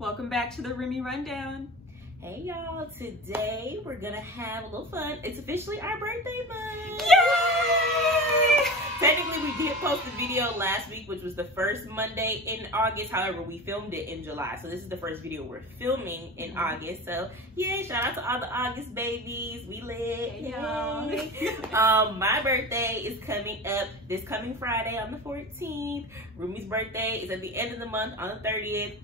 Welcome back to the Roomie Rundown. Hey y'all, today we're gonna have a little fun. It's officially our birthday month. Yay! Technically we did post a video last week, which was the first Monday in August. However, we filmed it in July. So this is the first video we're filming in August. So yeah, shout out to all the August babies. We lit, y'all. My birthday is coming up this coming Friday on the 14th. Roomie's birthday is at the end of the month on the 30th.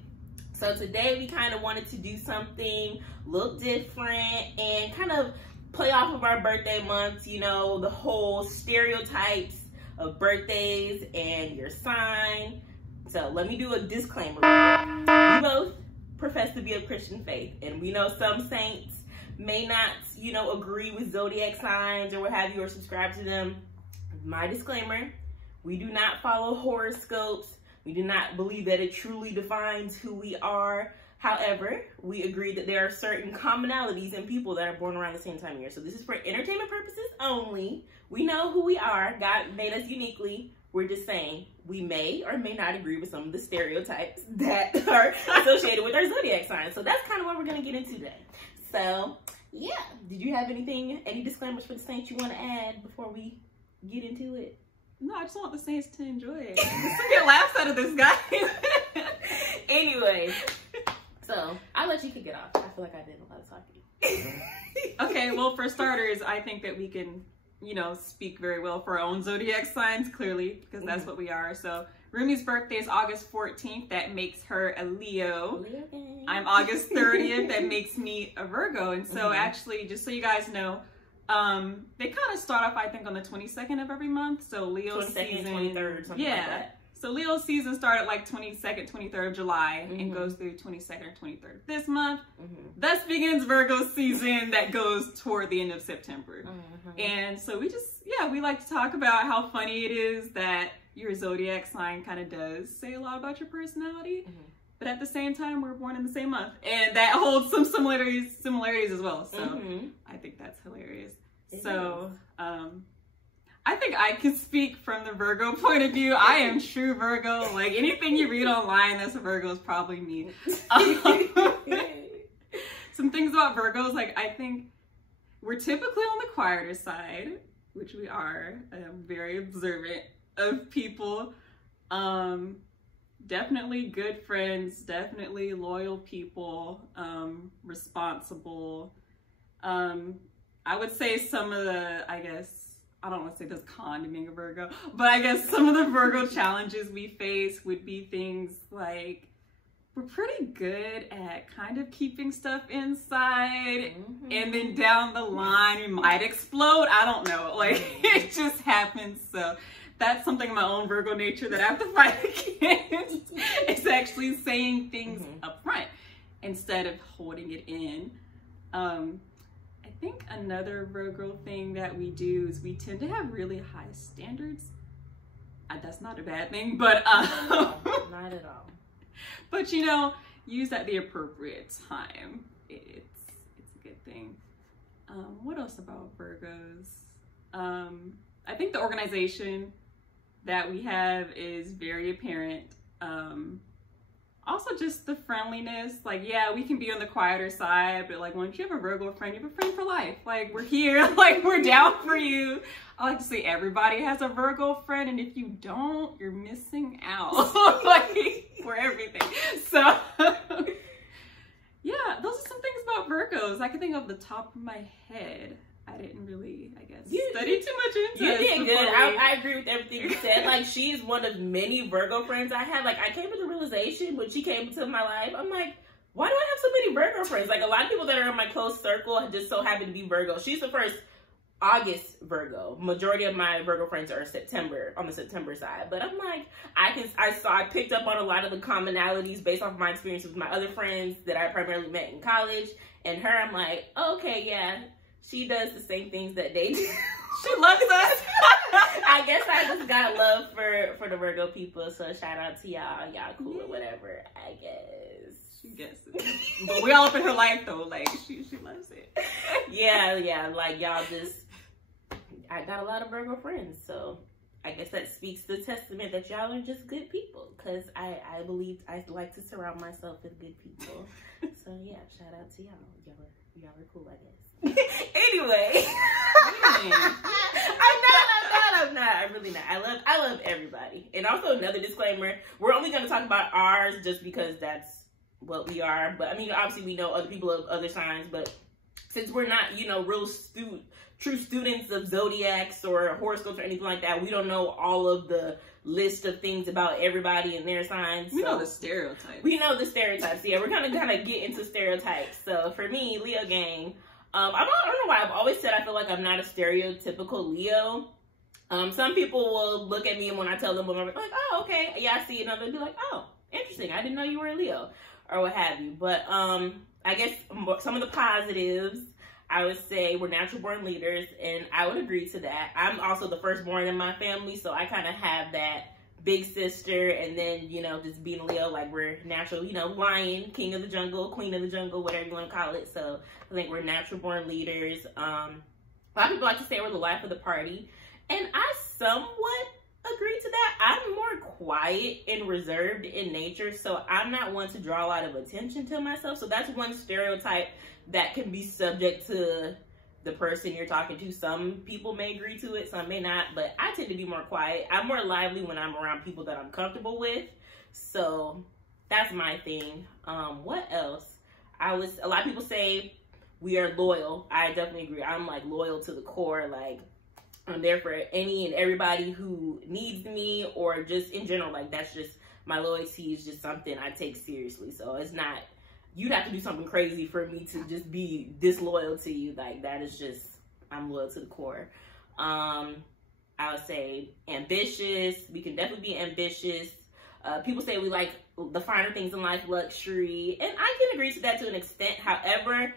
So today we kind of wanted to do something a little different and kind of play off of our birthday months, you know, the whole stereotypes of birthdays and your sign. So let me do a disclaimer. We both profess to be of Christian faith, and we know some saints may not, you know, agree with zodiac signs or what have you, or subscribe to them. My disclaimer, we do not follow horoscopes. We do not believe that it truly defines who we are. However, we agree that there are certain commonalities in people that are born around the same time of year. So this is for entertainment purposes only. We know who we are. God made us uniquely. We're just saying we may or may not agree with some of the stereotypes that are associated with our zodiac signs. So that's kind of what we're going to get into today. So yeah, did you have any disclaimers for the saints you want to add before we get into it? No, I just want the saints to enjoy it. Just to get laughs out of this guy. Anyway, so I'll let you kick it off. I feel like I did a lot of talking. Okay, well, for starters, I think that we can, you know, speak very well for our own zodiac signs, clearly, because that's what we are. So Roomie's birthday is August 14th. That makes her a Leo. I'm August 30th. That makes me a Virgo. And so actually, just so you guys know, they kind of start off, I think, on the 22nd of every month. So Leo's season, 23rd, something like that. So Leo's season started like 22nd, 23rd of July and goes through 22nd or 23rd this month. Thus begins Virgo's season that goes toward the end of September. And so we just, we like to talk about how funny it is that your zodiac sign kind of does say a lot about your personality. But at the same time, we're born in the same month, and that holds some similarities as well. So I think that's hilarious. I think I can speak from the Virgo point of view. I am true Virgo. Like anything you read online that's a Virgo is probably me. Some things about Virgos, like I think we're typically on the quieter side, which we are. Very observant of people. Definitely good friends, definitely loyal people, responsible. I would say some of the, I don't want to say this con to being a Virgo, but I guess some of the Virgo challenges we face would be things like, we're pretty good at kind of keeping stuff inside, and then down the line we might explode. I don't know, like it just happens. So that's something in my own Virgo nature that I have to fight against. It's actually saying things up front instead of holding it in. I think another Virgo thing that we do is we tend to have really high standards. That's not a bad thing, but not at all. But you know, used at the appropriate time. It's a good thing. What else about Virgos? I think the organization that we have is very apparent. Also just the friendliness, like, yeah, we can be on the quieter side, but like once you have a Virgo friend, you have a friend for life. Like we're here, like we're down for you. I like to say everybody has a Virgo friend, and if you don't, you're missing out like for everything. So yeah, those are some things about Virgos I can think of the top of my head. I didn't really, study too much into it. You did good. I agree with everything you said. Like, she's one of many Virgo friends I have. Like, I came to the realization when she came into my life, I'm like, why do I have so many Virgo friends? Like, a lot of people that are in my close circle just so happen to be Virgo. She's the first August Virgo. Majority of my Virgo friends are September, on the September side. But I'm like, I picked up on a lot of the commonalities based off of my experience with my other friends that I primarily met in college. And her, I'm like, oh, okay, yeah. She does the same things that they do. She loves us. I guess I just got love for the Virgo people. So shout out to y'all. Y'all cool or whatever, I guess. She gets it. But we all up in her life though. Like she loves it. Yeah. Like y'all just, I got a lot of Virgo friends. So I guess that speaks to the testament that y'all are just good people, because I believe I like to surround myself with good people. So yeah, shout out to y'all. Y'all are cool, I guess. Anyway, I'm not. I'm really not. I love everybody. And also another disclaimer: we're only going to talk about ours just because that's what we are. But I mean, obviously we know other people of other signs, but since we're not, you know, true students of zodiacs or horoscopes or anything like that, we don't know all of the list of things about everybody and their signs. We know the stereotypes. We know the stereotypes. Yeah, we're gonna get into stereotypes. So for me, Leo gang, I don't know why I've always said I feel like I'm not a stereotypical Leo. Some people will look at me and when I tell them, I'm like, oh, okay, yeah, I see it, and they'll be like, oh, interesting, I didn't know you were a Leo, or what have you. But I guess some of the positives, I would say we're natural born leaders, and I would agree to that. I'm also the firstborn in my family, so I kind of have that big sister, and then, you know, just being a Leo, like we're natural, you know, lion, king of the jungle, queen of the jungle, whatever you want to call it. So I think we're natural born leaders. A lot of people like to say we're the life of the party, and I somewhat agree to that. I'm more quiet and reserved in nature, so I'm not one to draw a lot of attention to myself. So that's one stereotype that can be subject to the person you're talking to. Some people may agree to it, some may not, but I tend to be more quiet. I'm more lively when I'm around people that I'm comfortable with. So that's my thing. What else? A lot of people say we are loyal. I definitely agree. I'm like loyal to the core. Like I'm there for any and everybody who needs me, or just in general, like that's just, my loyalty is just something I take seriously. So it's not, you'd have to do something crazy for me to just be disloyal to you. Like that is just, I'm loyal to the core. I would say ambitious. We can definitely be ambitious. People say we like the finer things in life, luxury, and I can agree to that to an extent. However,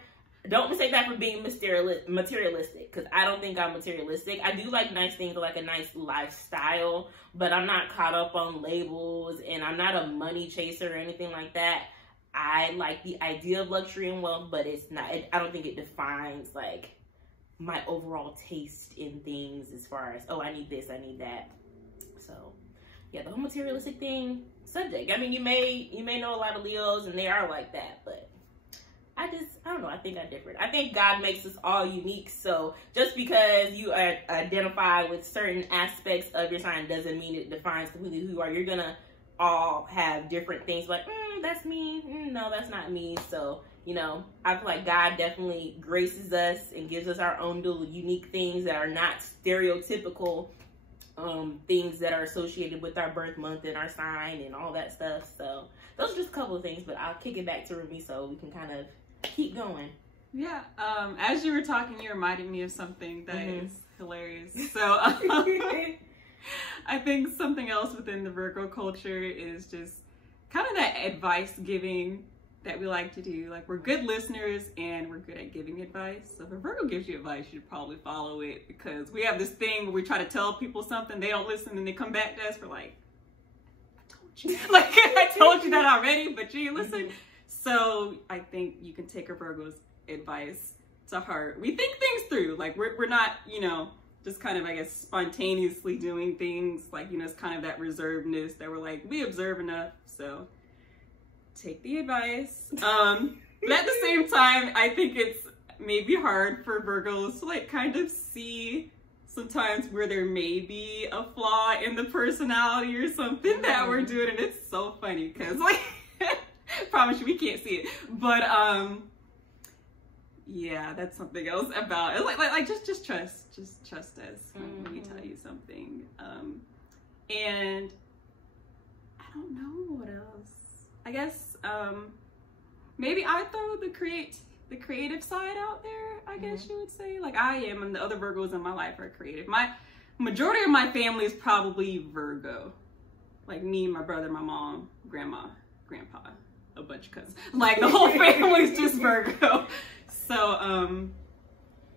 don't mistake that for being materialistic, because I don't think I'm materialistic. I do like nice things, like a nice lifestyle, but I'm not caught up on labels, and I'm not a money chaser or anything like that. I like the idea of luxury and wealth, but it's not, I don't think it defines like my overall taste in things as far as, oh, I need this, I need that. So yeah, the whole materialistic thing, subject. I mean, you may know a lot of Leos and they are like that, but I don't know, I think I'm different. I think God makes us all unique, so just because you identify with certain aspects of your sign doesn't mean it defines completely who you are. You're gonna all have different things, like, that's me, no, that's not me. So, you know, I feel like God definitely graces us and gives us our own little unique things that are not stereotypical things that are associated with our birth month and our sign and all that stuff. So those are just a couple of things, but I'll kick it back to Roomie so we can kind of keep going. Yeah, as you were talking, you reminded me of something that is hilarious. So I think something else within the Virgo culture is just kind of that advice giving that we like to do. Like, we're good listeners and we're good at giving advice. So if a Virgo gives you advice, you should probably follow it, because we have this thing where we try to tell people something, they don't listen, and they come back to us, we're like, I told you. Like, I told you that already, but you didn't listen. So I think you can take a Virgo's advice to heart. We think things through. Like, we're not, you know, just kind of, I guess, spontaneously doing things. Like, you know, it's kind of that reservedness that we're like, we observe enough, so take the advice. But at the same time, I think it's maybe hard for Virgos to like kind of see sometimes where there may be a flaw in the personality or something that we're doing, and it's so funny because like promise you we can't see it, but yeah, that's something else about it. Like just trust us when we tell you something. And I don't know what else. I guess maybe I throw the creative side out there, I guess you would say. Like, I am, and the other Virgos in my life are creative. My majority of my family is probably Virgo. Like me, my brother, my mom, grandma, grandpa, a bunch of cousins. Like, the whole family's just Virgo. So,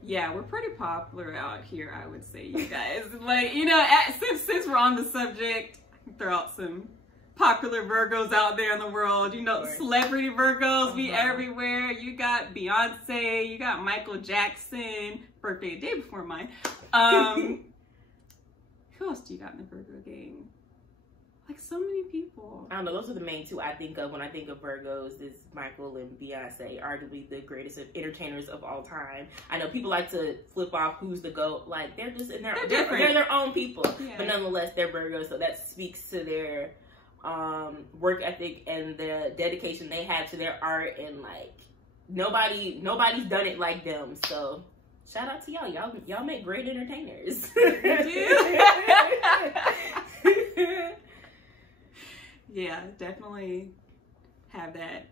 yeah, we're pretty popular out here, I would say, you guys. Like, you know, since we're on the subject, throw out some popular Virgos out there in the world. You know, celebrity Virgos be everywhere. You got Beyonce, you got Michael Jackson, birthday a day before mine. Who else do you got in the Virgo gang? Like, so many people. I don't know. Those are the main two I think of when I think of Virgos. Is Michael and Beyonce, arguably the greatest entertainers of all time. I know people like to flip off who's the GOAT. Like, they're just in their they're their own people, but nonetheless they're Virgos. So that speaks to their work ethic and the dedication they have to their art, and like nobody's done it like them. So shout out to y'all. Y'all make great entertainers. Yeah, definitely have that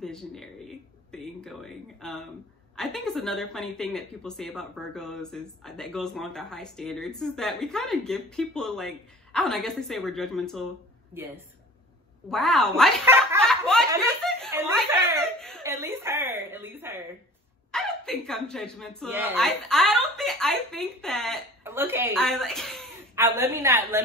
visionary thing going. I think it's another funny thing that people say about Virgos is that goes along with our high standards is that we kind of give people like, I don't know, I guess they say we're judgmental. Yes. Wow. At least her. I don't think I'm judgmental. Yes. I think that. Okay. Let me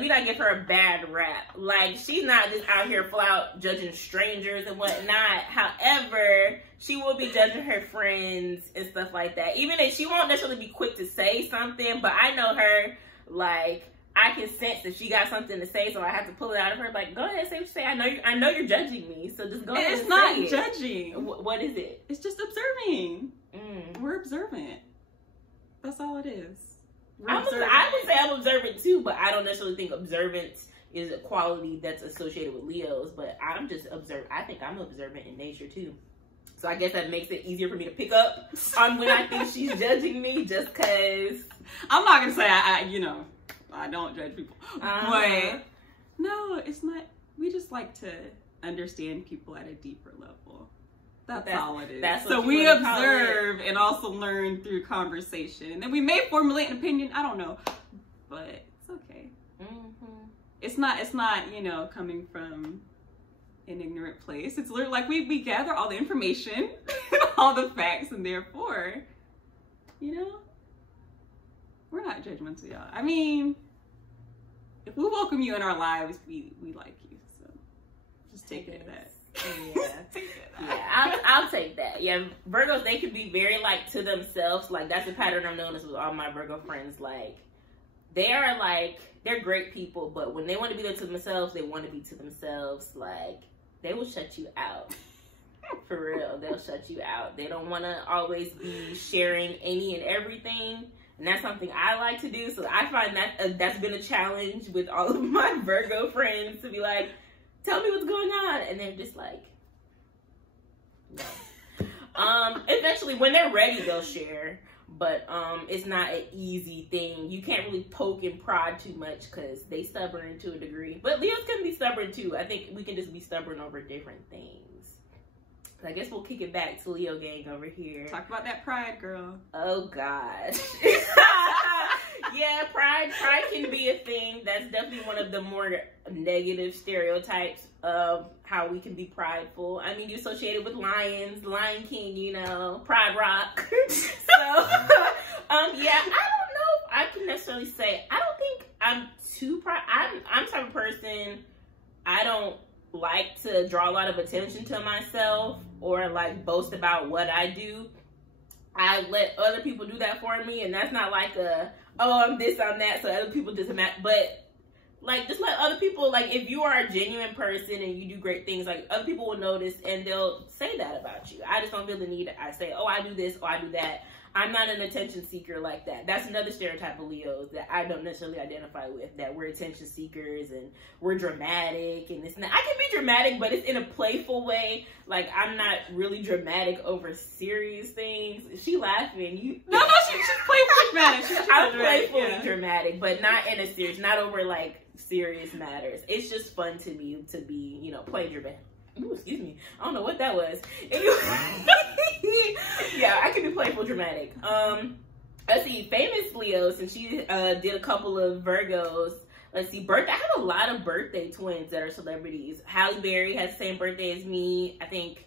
not give her a bad rap. Like, she's not just out here flat judging strangers and whatnot. However, she will be judging her friends and stuff like that. Even if she won't necessarily be quick to say something, but I know her, like, I can sense if she got something to say, so I have to pull it out of her. Like, go ahead, say what you say. I know you're judging me, so just go ahead. It's not judging. What is it? It's just observing. We're observant. That's all it is. I would say I'm observant too, but I don't necessarily think observance is a quality that's associated with Leos. But I'm just observant. I think I'm observant in nature too. So I guess that makes it easier for me to pick up on when I think she's judging me, just because. I'm not gonna say I don't judge people, but no, it's not. We just like to understand people at a deeper level. That's all it is. So we observe and also learn through conversation. And we may formulate an opinion. I don't know. But it's okay. It's not, coming from an ignorant place. It's literally like we gather all the information, all the facts, and therefore, we're not judgmental, y'all. I mean, if we welcome you in our lives, we like you. So just take it at that. I'll take that. Yeah, Virgos, they can be very like to themselves. Like, that's a pattern I've noticed with all my Virgo friends. Like, they're great people, but when they want to be there to themselves, they want to be to themselves. Like, they will shut you out. For real, they'll shut you out. They don't want to always be sharing any and everything, and that's something I like to do. So I find that that's been a challenge with all of my Virgo friends, to be like, tell me what's going on, and they're just like, no. Eventually, when they're ready, they'll share, but it's not an easy thing. You can't really poke and prod too much because they stubborn to a degree. But Leos can be stubborn too. I think we can just be stubborn over different things. But I guess we'll kick it back to Leo gang over here. Talk about that pride, girl. Oh God. Yeah, pride can be a thing. That's definitely one of the more negative stereotypes of how we can be prideful. I mean, you associate it with lions, Lion King, Pride Rock. So, yeah, I don't know if I can necessarily say, I don't think I'm too proud. I'm the type of person, I don't like to draw a lot of attention to myself or like boast about what I do. I let other people do that for me, and that's not like I'm this, I'm that, so other people just but like, just let other people, like, if you are a genuine person and you do great things, like, other people will notice and they'll say that about you. I just don't feel the need. I say, oh, I do this, or I do that. I'm not an attention seeker like that. That's another stereotype of Leos that I don't necessarily identify with, that we're attention seekers and we're dramatic and this and that. I can be dramatic, but it's in a playful way. Like, I'm not really dramatic over serious things. She laughing. No, she's playfully dramatic. I'm playfully dramatic, but not in a serious, not over, like, serious matters. It's just fun to me to be, playing dramatic. Ooh, excuse me. I don't know what that was. Yeah, I can be playful dramatic. Let's see, famous Leo, since she did a couple of Virgos. Let's see, I have a lot of birthday twins that are celebrities. Halle Berry has the same birthday as me. I think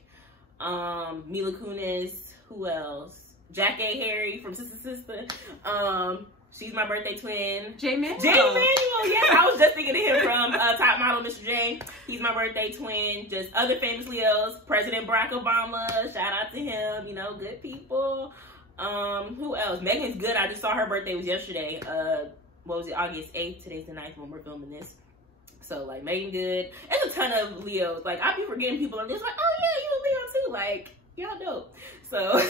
Mila Kunis. Who else? Jack A. Harry from Sister. She's my birthday twin. Jay Manuel. Yeah, I was just thinking of him from Top Model, Mr. J. He's my birthday twin. Just other famous Leos. President Barack Obama. Shout out to him. Good people. Who else? Megan's good. I just saw her birthday was yesterday. what was it, August 8th. Today's the 9th when we're filming this. So, like, Megan good. There's a ton of Leos. Like, I be forgetting people on this. Like, oh, yeah, you a Leo, too. Like, y'all dope. So,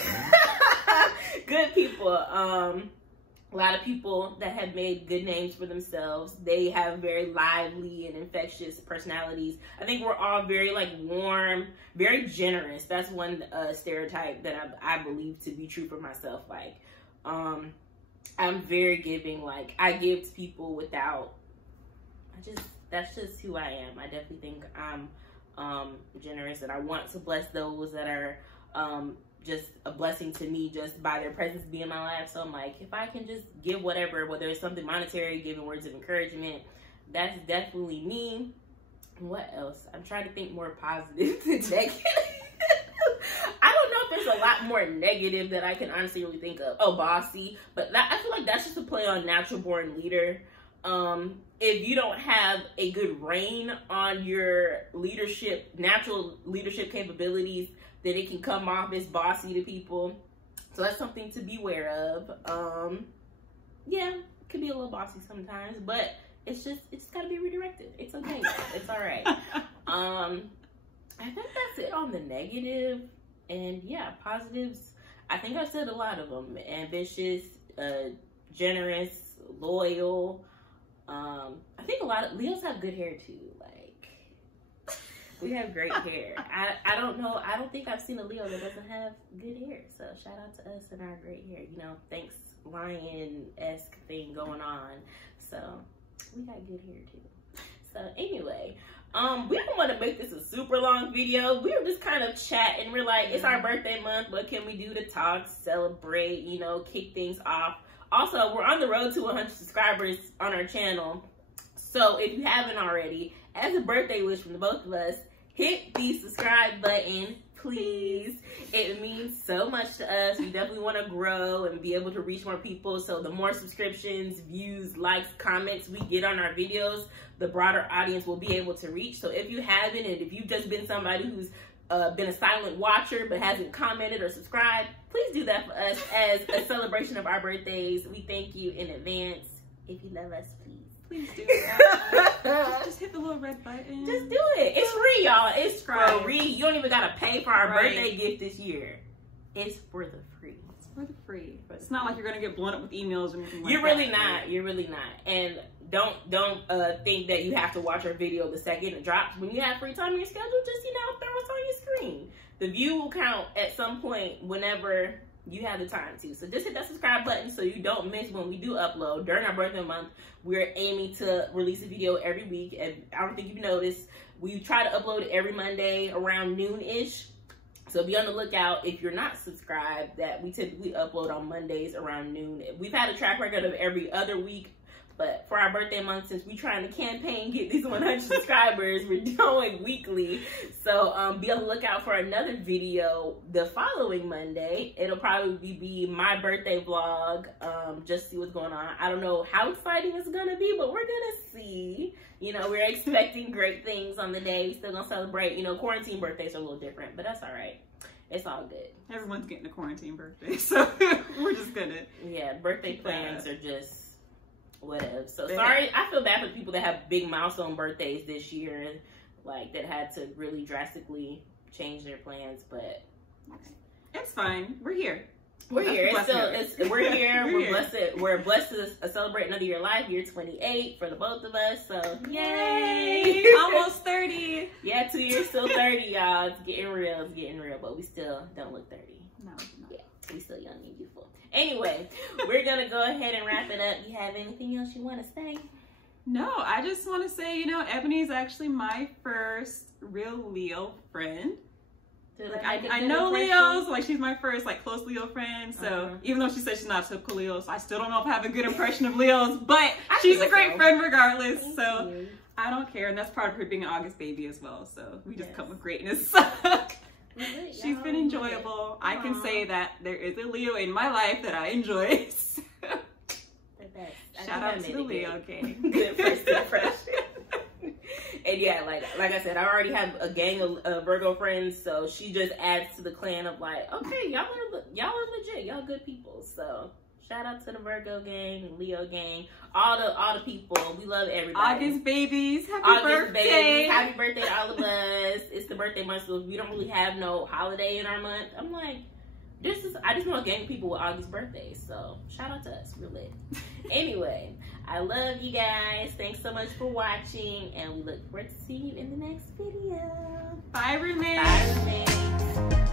good people. A lot of people that have made good names for themselves. They have very lively and infectious personalities. I think we're all very, like, warm, very generous. That's one stereotype that I believe to be true for myself. Like, I'm very giving. Like, I give to people without, that's just who I am. I definitely think I'm generous, and I want to bless those that are just a blessing to me just by their presence being in my life. So I'm like, if I can just give whatever, whether it's something monetary, giving words of encouragement, that's definitely me. What else? I'm trying to think more positive than negative. I don't know if there's a lot more negative that I can honestly really think of. Oh, bossy. But I feel like that's just a play on natural born leader. If you don't have a good rein on your leadership, natural leadership capabilities, then it can come off as bossy to people. So that's something to be aware of. Yeah, it could be a little bossy sometimes, but it's just gotta be redirected. It's okay. It's all right. I think that's it on the negative. And yeah, positives, I think I said a lot of them. Ambitious, generous, loyal. I think a lot of Leos have good hair too. Like, we have great hair. I don't know. I don't think I've seen a Leo that doesn't have good hair. So shout out to us and our great hair. You know, thanks lion-esque thing going on. So we got good hair too. So anyway, we don't want to make this a super long video. We were just kind of chatting. We're like, it's our birthday month. What can we do to talk, celebrate, you know, kick things off? Also, we're on the road to 100 subscribers on our channel. So if you haven't already, as a birthday wish from the both of us, hit the subscribe button, please. It means so much to us. We definitely want to grow and be able to reach more people. So the more subscriptions, views, likes, comments we get on our videos, the broader audience will be able to reach. So if you haven't, and if you've just been somebody who's been a silent watcher but hasn't commented or subscribed, please do that for us as a celebration of our birthdays. We thank you in advance. If you love us, please do it. Just hit the little red button. Just do it. It's free, y'all. It's free. You don't even gotta pay for our birthday gift this year. It's for the free. It's for the free. But it's not like you're gonna get blown up with emails or anything like that. You're really not. You're really not. And don't think that you have to watch our video the second it drops. When you have free time in your schedule, just, you know, throw us on your screen. The view will count at some point whenever you have the time to. So just hit that subscribe button so you don't miss when we do upload. During our birthday month, we're aiming to release a video every week. And I don't think you've noticed, we try to upload every Monday around noon-ish. So be on the lookout if you're not subscribed, that we typically upload on Mondays around noon. We've had a track record of every other week, but for our birthday month, since we're trying to campaign, get these 100 subscribers, we're doing weekly. So be on the lookout for another video the following Monday. It'll probably be my birthday vlog, just see what's going on. I don't know how exciting it's gonna be, but we're gonna see. You know, we're expecting great things on the day. We're still gonna celebrate. You know, quarantine birthdays are a little different, but that's all right. It's all good. Everyone's getting a quarantine birthday, so we're just gonna. Yeah, birthday plans are just whatever. So sorry, I feel bad for people that have big milestone birthdays this year, like that had to really drastically change their plans, but it's fine. We're here. We're here. We're here. We're blessed. We're blessed to celebrate another year of life, year 28 for the both of us. So yay! Almost 30. Yeah, 2 years still 30, y'all. It's getting real. It's getting real, but we still don't look 30. No. Yeah, we still young and beautiful. Anyway, we're gonna go ahead and wrap it up. You have anything else you want to say? No, I just want to say, you know, Ebony is actually my first real Leo friend. Like, I know Leos, like she's my first like close Leo friend. So even though she said she's not a typical Leo, so I still don't know if I have a good impression of Leos, but she's a great friend regardless. So I don't care, and that's part of her being an August baby as well. So we just come with greatness. She's been enjoyable. I can say that there is a Leo in my life that I enjoy. So. Shout out to the Leo gang. Good first impression. And yeah, like I said, I already have a gang of Virgo friends, so she just adds to the clan of like, okay, y'all are legit, y'all good people. So shout out to the Virgo gang, Leo gang, all the people. We love everybody. August babies, happy birthday! Babies. Happy birthday to all of us. It's the birthday month, so we don't really have no holiday in our month. I'm like, I just know a gang of people with August birthdays, so shout out to us. We're lit. Anyway, I love you guys. Thanks so much for watching, and we look forward to seeing you in the next video. Bye, roommates. Bye, roommates.